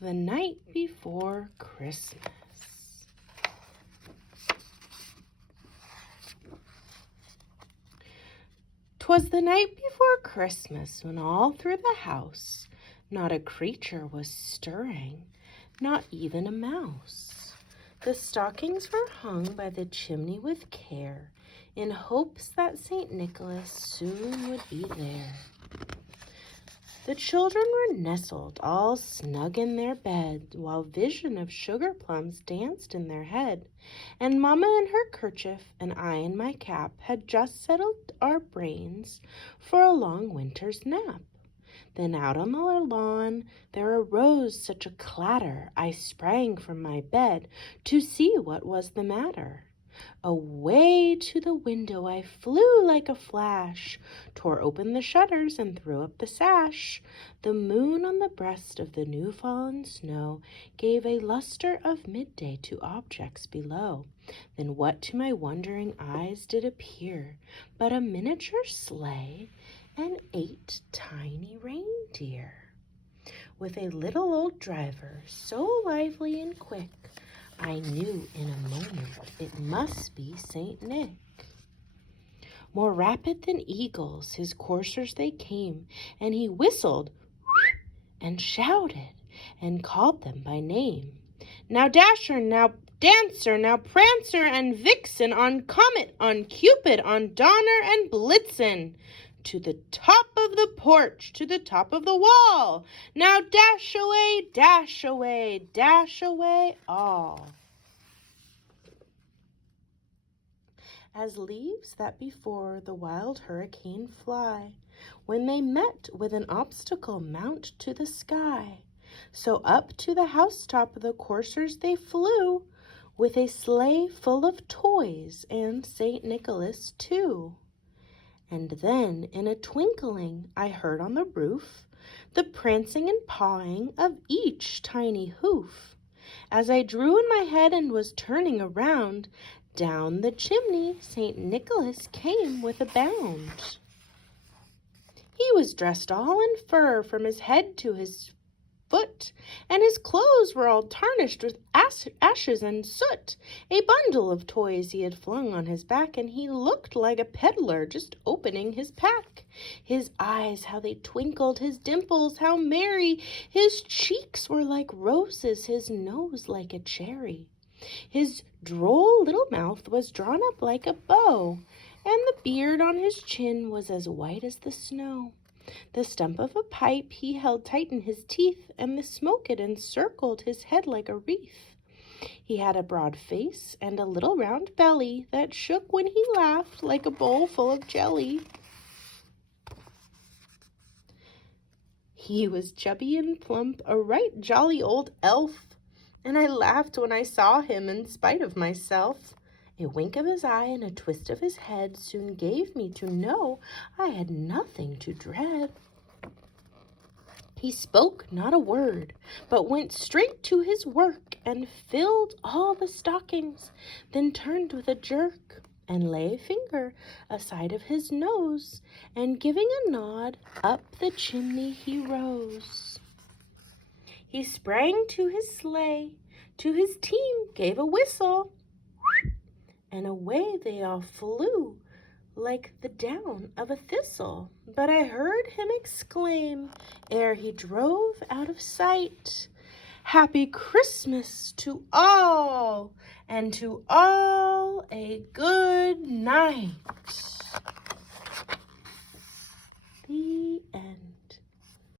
The Night Before Christmas. 'Twas the night before Christmas, when all through the house not a creature was stirring, not even a mouse. The stockings were hung by the chimney with care, in hopes that St. Nicholas soon would be there. The children were nestled all snug in their bed, while vision of sugar plums danced in their head, and Mamma in her kerchief and I in my cap had just settled our brains for a long winter's nap. Then out on the lawn there arose such a clatter, I sprang from my bed to see what was the matter. Away to the window I flew like a flash, tore open the shutters and threw up the sash. The moon on the breast of the new-fallen snow gave a luster of midday to objects below. Then what to my wondering eyes did appear but a miniature sleigh and 8 tiny reindeer, with a little old driver so lively and quick, I knew in a moment it must be Saint Nick. More rapid than eagles, his coursers they came, and he whistled and shouted and called them by name. Now Dasher, now Dancer, now Prancer and Vixen, on Comet, on Cupid, on Donner and Blitzen, to the top of the porch, to the top of the wall. Now dash away, dash away, dash away all. As leaves that before the wild hurricane fly, when they met with an obstacle mount to the sky, so up to the housetop the coursers they flew, with a sleigh full of toys and St. Nicholas too. And then in a twinkling I heard on the roof the prancing and pawing of each tiny hoof. As I drew in my head and was turning around, down the chimney St. Nicholas came with a bound. He was dressed all in fur from his head to his foot, and his clothes were all tarnished with ashes and soot. A bundle of toys he had flung on his back, and he looked like a peddler just opening his pack. His eyes, how they twinkled, his dimples, how merry, his cheeks were like roses, his nose like a cherry. His droll little mouth was drawn up like a bow, and the beard on his chin was as white as the snow. The stump of a pipe he held tight in his teeth, and the smoke it encircled his head like a wreath. He had a broad face and a little round belly that shook when he laughed like a bowl full of jelly. He was chubby and plump, a right jolly old elf, and I laughed when I saw him in spite of myself. A wink of his eye and a twist of his head soon gave me to know I had nothing to dread. He spoke not a word, but went straight to his work and filled all the stockings, then turned with a jerk and lay a finger aside of his nose, and giving a nod, up the chimney he rose. He sprang to his sleigh, to his team gave a whistle, and away they all flew like the down of a thistle. But I heard him exclaim, ere he drove out of sight, "Happy Christmas to all, and to all a good night."